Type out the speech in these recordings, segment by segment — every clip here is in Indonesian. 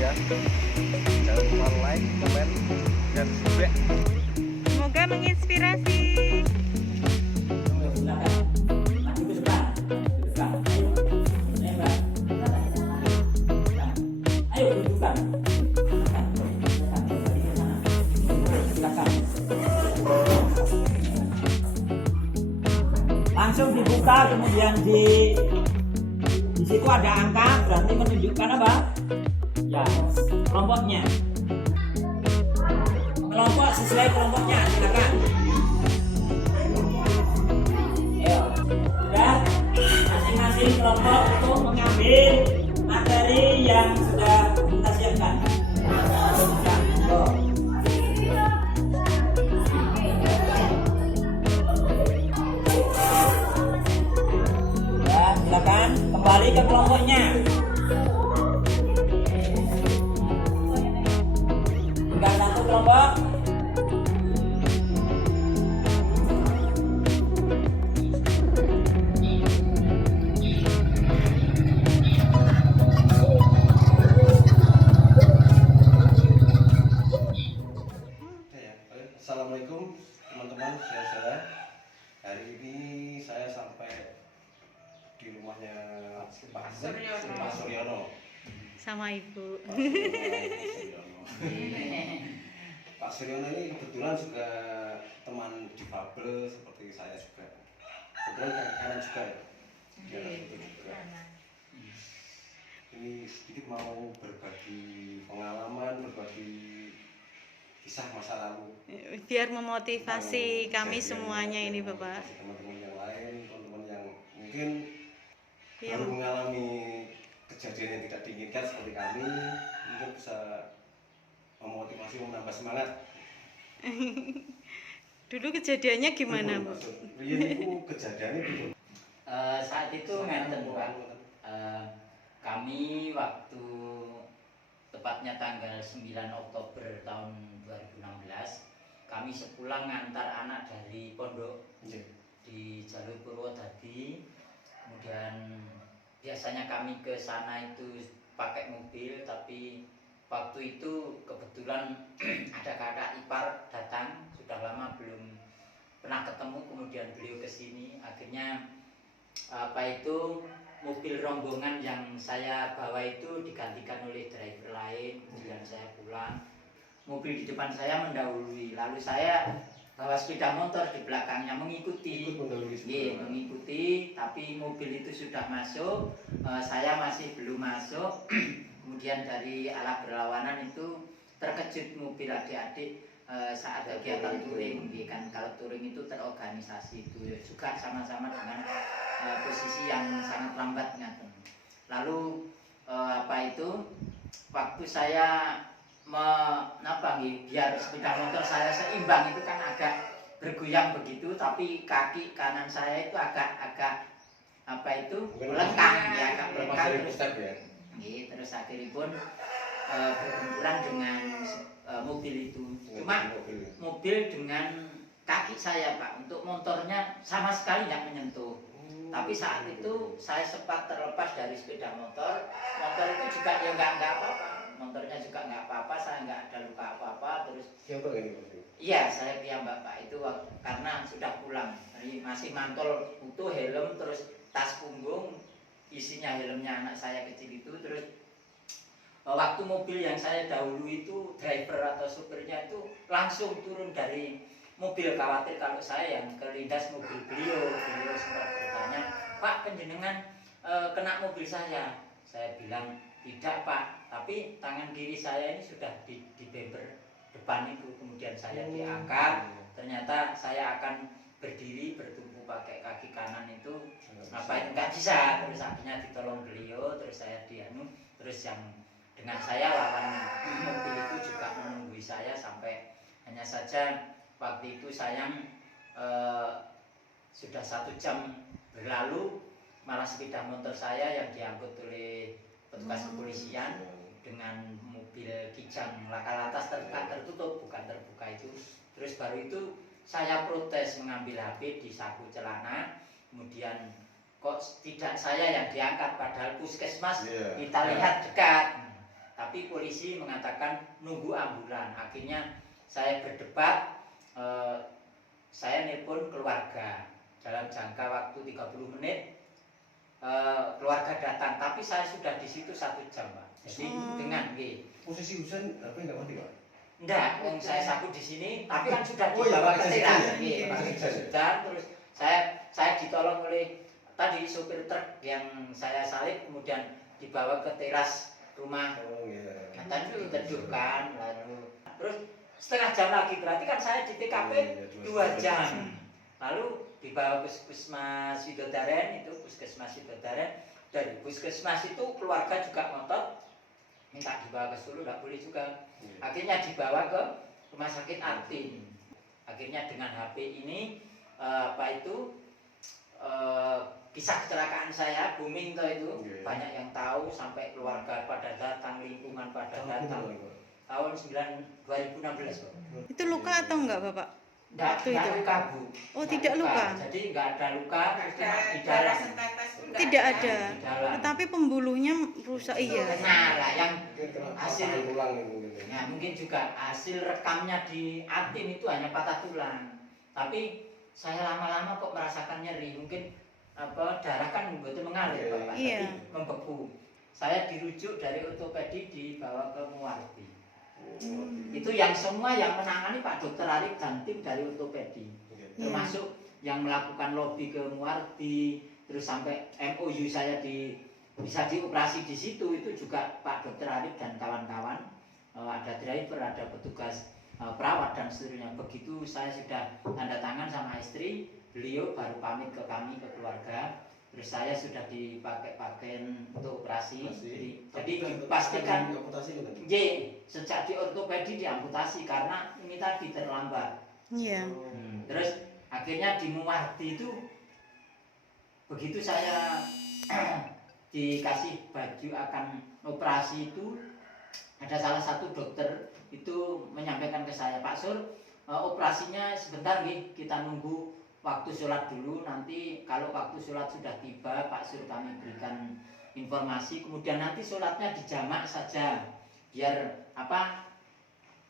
ya. Jangan lupa like, komen, dan subscribe. Semoga menginspirasi. Langsung dibuka, kemudian di situ ada angka, berarti menunjukkan apa? Ya, kelompoknya. Kelompok sesuai kelompoknya, silakan. Ayo, sudah masing-masing kelompok untuk mengambil materi yang sudah kita siapkan. Silakan kembali ke kelompoknya. Tinggal satu kelompok. Assalamualaikum teman-teman, saudara. Hari ini saya sampai di rumahnya Pak Suryono Sama ibu. Pak Suryono ini kebetulan juga teman difabel seperti saya juga. Kebetulan kaki kanan juga ya. Dia itu juga. Ini sedikit mau berbagi pengalaman, berbagi kisah masa lalu. Biar memotivasi kami semuanya ini Bapak. Teman-teman yang lain, teman-teman yang mungkin Iya. baru mengalami kejadian yang tidak diinginkan seperti kami, mungkin bisa memotivasi, menambah semangat. Dulu kejadiannya gimana Bu? Iya, itu kejadiannya dulu. Saat itu ngeten Pak. Kami waktu tepatnya tanggal 9 Oktober tahun 2016 kami sepulang ngantar anak dari pondok di jalur Purwodadi. Kemudian biasanya kami ke sana itu pakai mobil, tapi waktu itu kebetulan ada kakak ipar datang, sudah lama belum pernah ketemu, kemudian beliau ke sini. Akhirnya mobil rombongan yang saya bawa itu digantikan oleh driver lain, kemudian saya pulang. Mobil di depan saya mendahului, lalu saya bawa sepeda motor di belakangnya mengikuti. Mengikuti, tapi mobil itu sudah masuk, saya masih belum masuk. Kemudian dari arah berlawanan itu terkejut mobil adik-adik saat kegiatan touring, kan kalau touring itu terorganisasi itu juga sama-sama dengan posisi yang sangat lambat ngaten. Lalu waktu saya biar sepeda motor saya seimbang itu kan agak bergoyang begitu, tapi kaki kanan saya itu agak melengkang ya, agak melengkang terus. Terus akhirnya pun berbenturan dengan mobil itu. Cuma mobil dengan kaki saya Pak, untuk motornya sama sekali tidak menyentuh. Tapi saat itu saya sempat terlepas dari sepeda motor. Motor itu juga ya nggak apa-apa. Motornya juga nggak apa-apa, saya nggak ada luka apa-apa. Terus iya, saya piyambak Pak itu karena sudah pulang. Jadi masih mantol utuh helm, terus tas punggung isinya helmnya anak saya kecil itu. Terus waktu mobil yang saya dahulu itu driver atau supirnya itu langsung turun dari mobil, khawatir kalau saya yang kelindas mobil beliau sempat bertanya, Pak penjenengan kena mobil saya. Saya bilang tidak Pak, tapi tangan kiri saya ini sudah di bumper depan itu. Kemudian saya diangkat, ternyata saya akan berdiri bertumpu pakai kaki kanan itu nggak bisa. Terus akhirnya ditolong beliau, terus saya terus yang dengan saya lawan mobil itu juga menunggu saya sampai, hanya saja waktu itu sayang sudah 1 jam berlalu, malah sepeda motor saya yang diangkut oleh petugas kepolisian dengan mobil kijang laka lantas tertutup, bukan terbuka itu. Terus baru itu saya protes mengambil HP di saku celana, kemudian kok tidak saya yang diangkat, padahal puskesmas kita lihat dekat. tapi polisi mengatakan nunggu ambulan. Akhirnya saya berdebat, saya nelpon keluarga dalam jangka waktu 30 menit. Keluarga datang, tapi saya sudah di situ 1 jam, Pak. Jadi dengan posisi Husain HP nggak mati, Pak? enggak, yang saya sapu di sini, tapi kan sudah dibawa ke teras. Dan terus saya ditolong oleh tadi sopir truk yang saya salib, kemudian dibawa ke teras rumah. Katanya diteduhkan, lalu terus setengah jam lagi, berarti kan saya di TKP 2 jam. Lalu dibawa puskesmas Widodaren, itu puskesmas Widodaren. Dari puskesmas itu keluarga juga ngotot minta dibawa ke Solo, tidak boleh juga. Akhirnya dibawa ke rumah sakit Artin. Akhirnya dengan HP ini kisah kecelakaan saya booming itu banyak yang tahu, sampai keluarga pada datang, lingkungan pada datang. Tahun 2016. Itu luka atau enggak, Bapak? Enggak luka, Bu. Oh, tidak luka. Jadi enggak ada luka, cuma di dalam. Tidak ada. Tetapi pembuluhnya rusak, iya. Nah, lah yang hasil ya, mungkin juga hasil rekamnya di Artin itu hanya patah tulang. Tapi saya lama-lama kok merasakan nyeri. Mungkin darah kan betul mengalir, Bapak. Iya. Tapi membeku. Saya dirujuk dari ortopedi dibawa ke Muarti. Itu yang semua yang menangani Pak Dr. Arif dan tim dari ortopedi. Termasuk yang melakukan lobby ke Muarti, terus sampai MOU saya bisa dioperasi di situ, itu juga Pak Dr. Arif dan kawan-kawan. Ada driver, ada petugas perawat dan seterusnya. Begitu saya sudah tanda tangan sama istri, beliau baru pamit ke kami, ke keluarga. Terus saya sudah dipakai-pakai untuk operasi. Jadi dipastikan sejak di ortopedi diamputasi karena ini tadi terlambat. Iya. Terus akhirnya di Muarti itu begitu saya dikasih baju akan operasi itu, ada salah satu dokter itu menyampaikan ke saya, Pak Sur, operasinya sebentar nih, kita nunggu waktu sholat dulu, nanti kalau waktu sholat sudah tiba Pak Sur kami berikan informasi, kemudian nanti sholatnya dijamak saja biar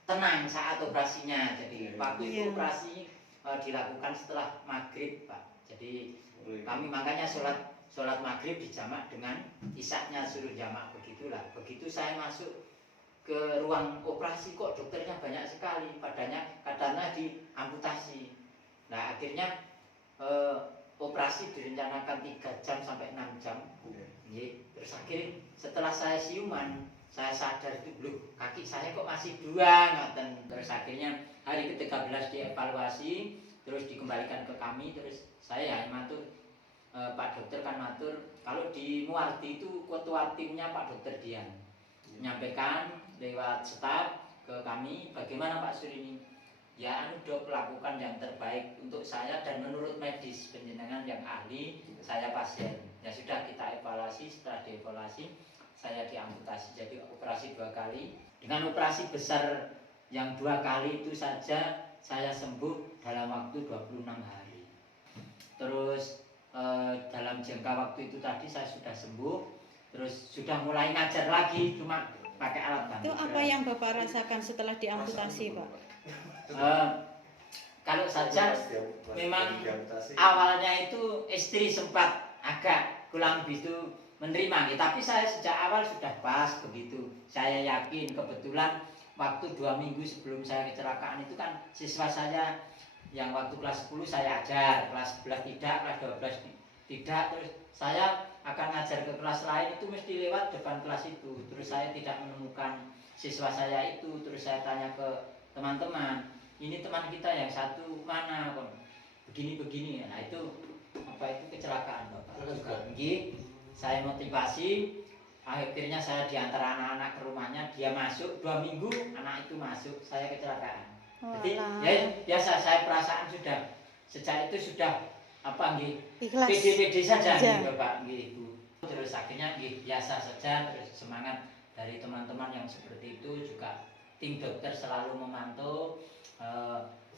tenang saat operasinya. Jadi waktu itu operasi dilakukan setelah maghrib, Pak. Jadi kami makanya sholat maghrib dijamak dengan isaknya suruh jamak, begitulah. Begitu saya masuk ke ruang operasi, kok dokternya banyak sekali, katanya diamputasi. Nah akhirnya operasi direncanakan 3 jam sampai 6 jam. Terus akhirnya setelah saya siuman, saya sadar itu, loh kaki saya kok masih 2 ngoten. Terus akhirnya hari ke-13 dievaluasi, terus dikembalikan ke kami. Terus saya matur, Pak Dokter kan matur, kalau di Muarti itu ketua timnya Pak Dokter Dian menyampaikan lewat staf ke kami, bagaimana Pak Sur ini? Ya dok, lakukan yang terbaik untuk saya dan menurut medis penjenengan yang ahli, saya pasien. Ya sudah, kita evaluasi. Setelah dievaluasi saya diamputasi, jadi operasi 2 kali. Dengan operasi besar yang 2 kali itu saja saya sembuh dalam waktu 26 hari. Terus dalam jangka waktu itu tadi saya sudah sembuh, terus sudah mulai ngajar lagi, cuma pakai alat bantu. Itu apa yang Bapak rasakan setelah diamputasi, Pak? Kalau saja memang awalnya itu istri sempat agak kurang begitu menerima, tapi saya sejak awal sudah pas begitu. Saya yakin, kebetulan waktu 2 minggu sebelum saya kecelakaan itu kan siswa saya yang waktu kelas 10 saya ajar, kelas 11 tidak, kelas 12 tidak, terus saya akan ngajar ke kelas lain itu mesti lewat depan kelas itu. Terus saya tidak menemukan siswa saya itu, terus saya tanya ke teman-teman, ini teman kita yang satu mana, begini-begini. Nah itu kecelakaan, Bapak. Saya motivasi, akhirnya saya diantar anak-anak ke rumahnya, dia masuk 2 minggu, anak itu masuk, saya kecelakaan. Jadi ya biasa, saya perasaan sudah sejak itu sudah pede-pede saja, Bapak, Ibu. Terus akhirnya biasa saja, terus semangat dari teman-teman yang seperti itu, juga tim dokter selalu memantau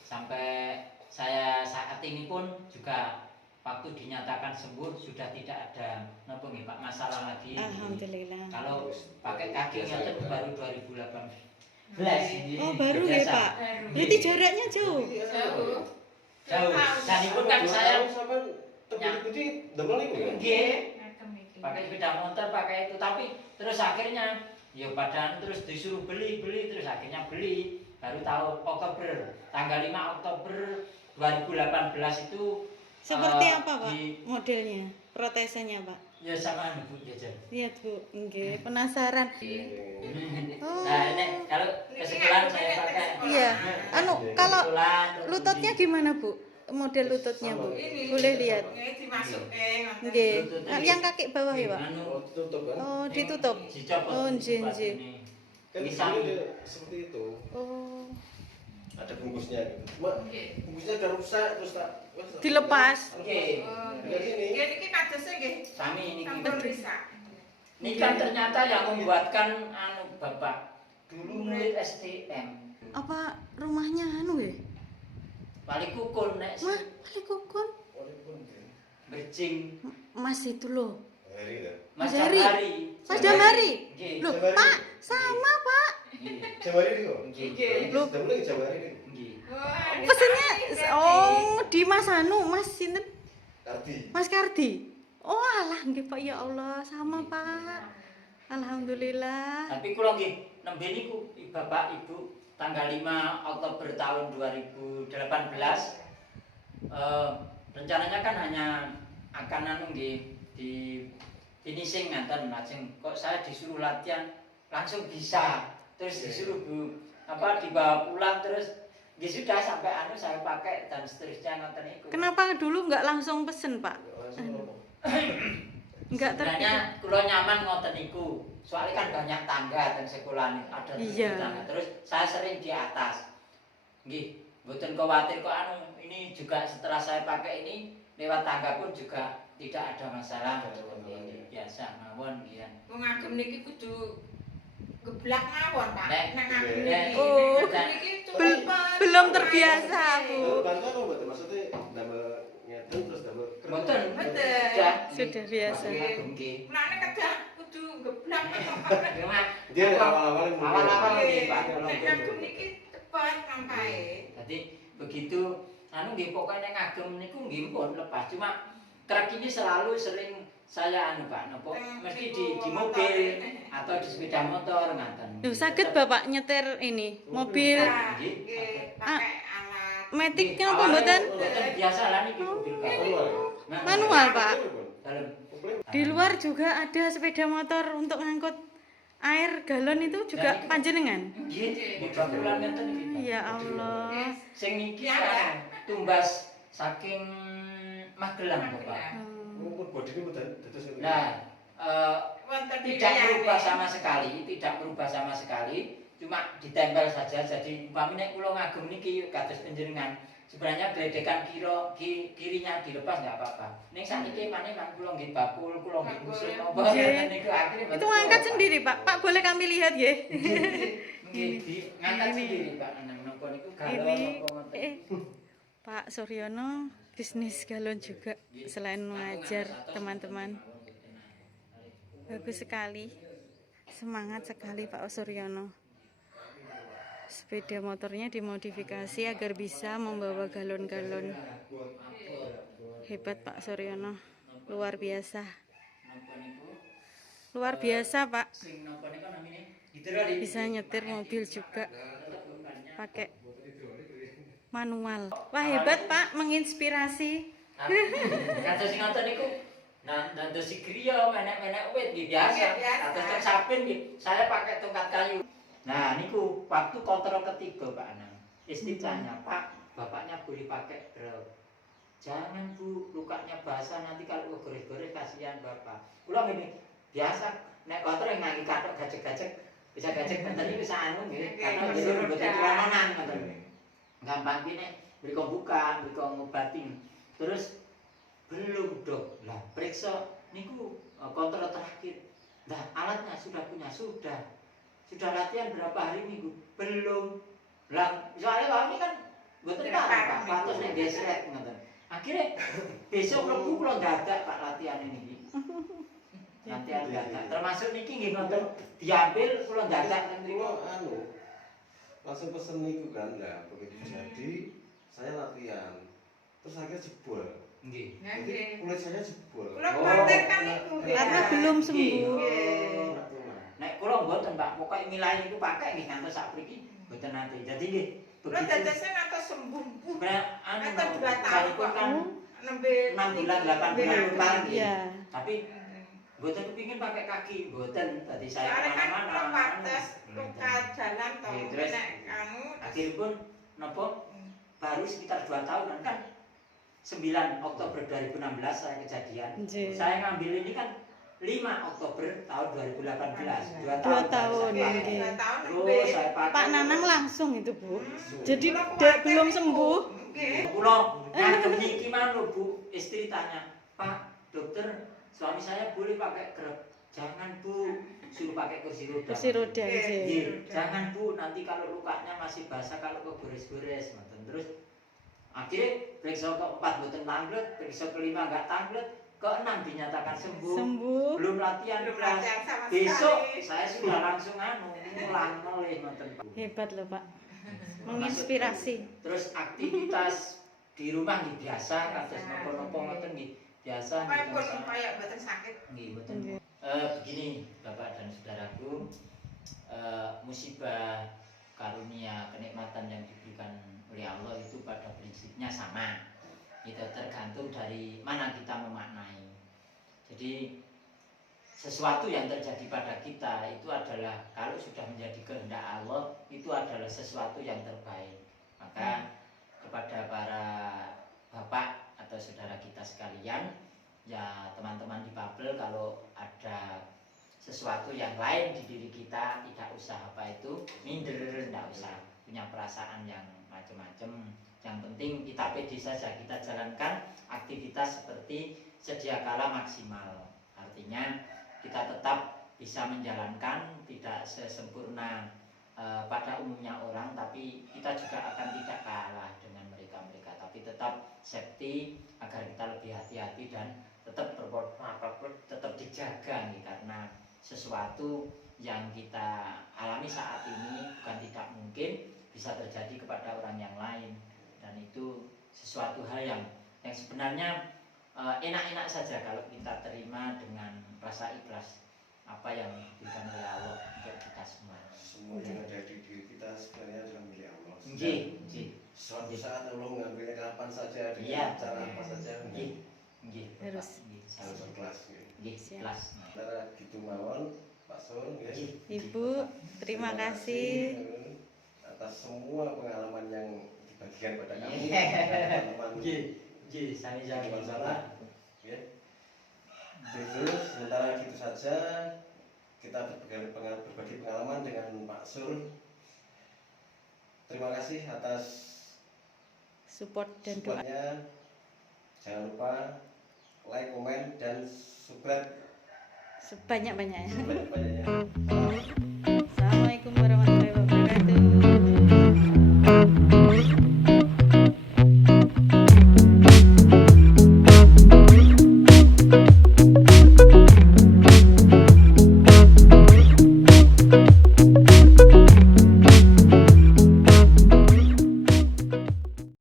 sampai saya saat ini pun juga waktu dinyatakan sembuh sudah tidak ada napa nggih Pak masalah lagi. Alhamdulillah. Kalau pakai kaki itu baru 2018. Oh baru ya Pak. Berarti jaraknya jauh. Jauh. Dan itu kan saya Tepuk-tepuk double itu ya? nggih. Pakai sepeda motor pakai itu, tapi terus akhirnya ya padahal terus disuruh beli terus akhirnya beli baru tahu Oktober tanggal 5 Oktober 2018 itu Seperti apa Pak di- modelnya? Protesanya Pak? ya sama Bu jajan. Lihat Bu, nggih, penasaran. Oh. Nah ini kalau kesebelah saya pakai Iya. Anu kalau kebetulan, lututnya gimana Bu? Model lututnya Bu? Boleh lihat. dimasukin. Nggih. Yang kaki bawah ya Pak? anu Oh, tutup kan? Oh, ditutup. dicopot Oh, di tempat nggih. ini. Kan di Bisa. sini dia seperti itu. Oh. Ada bungkusnya gitu. Cuma bungkusnya udah rusak terus tak Dilepas. Oke. Ini kadesnya nggih. Sami ini Sampun risak. ini kan ternyata yang membuatkan anu Bapak dulu murid STM Apa rumahnya anu ya? paling kukun nek Mah, kali kokon. bercing Mas itu loh. Hari dah. Mas Mas Hari. Jamhari. Mas Jamhari. Nggih. Loh, Jamhari. Pak, sama Pak. Nggih. Jabari itu. Nggih. Loh. Sudah mulai Jabari itu. Nggih. Pesennya oh di Mas anu, Mas sinten? Arti. Mas Kardi. Oh alah nggih Pak ya Allah, sama Pak. Alhamdulillah. Tapi kula nggih nembe niku Bapak Ibu tanggal 5 Oktober tahun 2018 rencananya kan hanya akan anu nggih di finishing ngaten lajeng kok saya disuruh latihan langsung bisa terus disuruh Bu apa dibawa pulang terus nggih sudah sampai anu saya pakai dan seterusnya ngoten niku. Kenapa dulu nggak langsung pesen Pak? Langsung ngomong. Nggak terpikir. Sebenarnya kula nyaman ngoten niku. Soalnya kan banyak tangga dan sekolah ini ada Iya. tangga. Terus saya sering di atas. Nggih, mboten kuwatir kok anu ini juga setelah saya pakai ini lewat tangga pun juga tidak ada masalah. Ini biasa mawon nggih. Wong ngagem niki kudu geblak mawon, Pak. Nek, Nek ngagem nek. niki. Oh. Ngagem niki Bel- cepet. belum terbiasa, Bu. Bantuan apa buat maksudnya double ngeten terus double Mboten. Betul. Sudah biasa. Nggih. Mulane kedah kudu geblak. Dia awal-awal yang Awal-awal mulai. nggih, Pak. Nek ngagem niki cepet lampahe. Jadi begitu anu nggih pokoknya ngagem niku nggih pun lepas cuma truk ini selalu sering saya anu Pak napa mesti di mobil atau di sepeda motor ngaten. Duh, sakit Bapak nyetir ini mobil Nah, nggih, pakai alat. matic Nggih, napa awalnya mboten? mboten biasa lah niki mobil Manual. Nah, Manual, Pak. Dalam Di luar juga ada sepeda motor untuk ngangkut air galon itu juga panjenengan. nggih di bakulan ngeten iki. Pak. Ya Allah. Sing niki kan tumbas saking Magelang Bapak. Umur bodi ini udah tetes ini. Nah, Wonten tidak berubah ya. sama sekali, cuma ditempel saja. Jadi umpami nek kula ngagem niki kados panjenengan, sebenarnya gledekan kirinya dilepas nggak apa-apa. Ning sakniki maneh man kula nggih bakul, kula nggih musuh napa Nggih. niku akhirnya Itu ngangkat sendiri Pak. Pak boleh kami lihat ya. nggih ngangkat sendiri Pak nang napa niku galon Ini napa ngoten. Pak Suryono bisnis galon juga selain mengajar teman-teman. Bagus sekali. Semangat sekali Pak Suryono. Sepeda motornya dimodifikasi agar bisa membawa galon-galon. Hebat Pak Suryono. Luar biasa. Napa niku Luar biasa Pak. sing napa niku namine hidrolik. Bisa nyetir mobil juga pakai manual. Wah hebat Pak, menginspirasi. Kados sing ngoten niku nandos si griya menek-menek wit nggih biasa. Biasa. Kados teng sapin nggih saya pakai tongkat kayu. Nah niku waktu kontrol ketiga Pak Anang. Istri tanya, "Pak, bapaknya boleh pakai drop." "Jangan Bu, lukanya basah nanti kalau gores-gores kasihan Bapak." Kula ngene, biasa nek kotor yang ngangge kathok gajek-gajek bisa gajek benten iki bisa anu nggih. Karena dhewe mboten kelamanan ngoten. Gampang ki nek mriko buka, mriko ngobati. Terus belum Dok. Lah periksa niku kontrol terakhir. Nah, alatnya sudah punya, sudah. Sudah latihan berapa hari minggu? Belum. Lah, soalnya kami kan mboten paham Pak, patos nek gesret ngoten. Akhirnya besok mlebu kula dadak Pak latihan ini. Latihan dadak. Termasuk niki nggih ngoten diambil kula dadak teng mriku. Langsung pesen niku kan, lah begitu jadi saya latihan, terus akhirnya jebol. Nggih. Jadi kulit saya jebol. Kula kuwatir kan iku. Karena belum sembuh. Nek kula mboten Pak, pokoke milahi niku pakai nggih ngantos sak mriki mboten nate. Jadi nggih Kula dadasnya ngantos sembuh. sebenarnya Ngantos 2 tahun salipun kan nembe 6 bulan 8 bulan lumayan nggih. Iya. Tapi mboten kepingin pakai kaki, mboten. Dadi saya Soalnya kan kemana-mana. kula wates luka jalan to. Terus Nek anu akhiripun napa baru sekitar 2 tahunan kan 9 Oktober 2016 saya kejadian. Nggih. Saya ngambil ini kan 5 Oktober tahun 2018. 2 2 tahun. tahun, saya pakai. nggih. 2 tahun Terus saya pakai. Pak Nanang langsung itu, Bu. Jadi Kula kuwatir belum iku. sembuh. Nggih. Kula ngagem niki manu Bu, istri tanya, "Pak, dokter, suami saya boleh pakai krep?" "Jangan, Bu, suruh pakai kursi roda." Kursi roda nggih. Iya, jangan Bu, nanti kalau lukanya masih basah kalau kegores-gores ngoten. Terus akhirnya periksa ke-4 mboten tanglet, periksa ke-5 enggak tanglet, ke-6 dinyatakan sembuh. Sembuh. Belum latihan Belum kelas. latihan sama Besok sekali. saya sudah langsung ngulang melih ngoten Pak. Hebat loh, Pak. Menginspirasi. Terus aktivitas di rumah nggih biasa, kados nopo-nopo ngoten nggih biasa. Kayak pun Biasa. kaya mboten sakit. Nggih, mboten. Nggih. Begini Bapak dan Saudaraku, musibah karunia kenikmatan yang diberikan oleh Allah itu pada prinsipnya sama. Itu tergantung dari mana kita memaknai. Jadi sesuatu yang terjadi pada kita itu adalah kalau sudah menjadi kehendak Allah itu adalah sesuatu yang terbaik. Maka kepada para bapak atau saudara kita sekalian, ya teman-teman difabel, kalau ada sesuatu yang lain di diri kita tidak usah apa itu minder, tidak usah punya perasaan yang macam-macam. Yang penting kita pede saja, kita jalankan aktivitas seperti sedia kala maksimal. Artinya kita tetap bisa menjalankan, tidak sesempurna pada umumnya orang, tapi kita juga akan tidak kalah dengan mereka-mereka, tapi tetap safety agar kita lebih hati-hati dan tetap tetap dijaga nih, karena sesuatu yang kita alami saat ini bukan tidak mungkin bisa terjadi kepada orang yang lain, dan itu sesuatu hal yang sebenarnya enak-enak saja kalau kita terima dengan rasa ikhlas apa yang diberikan oleh Allah untuk kita semua. Semua yang ada di diri kita sebenarnya adalah milik Allah. Nggih, nggih. Suatu saat Allah mengambilnya kapan saja, Iya. dengan cara apa saja, Nggih, nggih. Harus. Nggih, harus ikhlas. nggih, Siap. ikhlas. Karena gitu mawon, Pak Sun, ya. Nggih. Ibu, terima kasih. Atas semua pengalaman yang dibagikan pada kami, Iya. teman-teman. Nggih, nggih, sami-sami. Teman sana, ya. Terus sementara gitu saja kita berbagi pengalaman dengan Pak Sul. Terima kasih atas Support dan doa. supportnya. Jangan lupa like, komen, dan subscribe Sebanyak-banyaknya. sebanyak-banyaknya.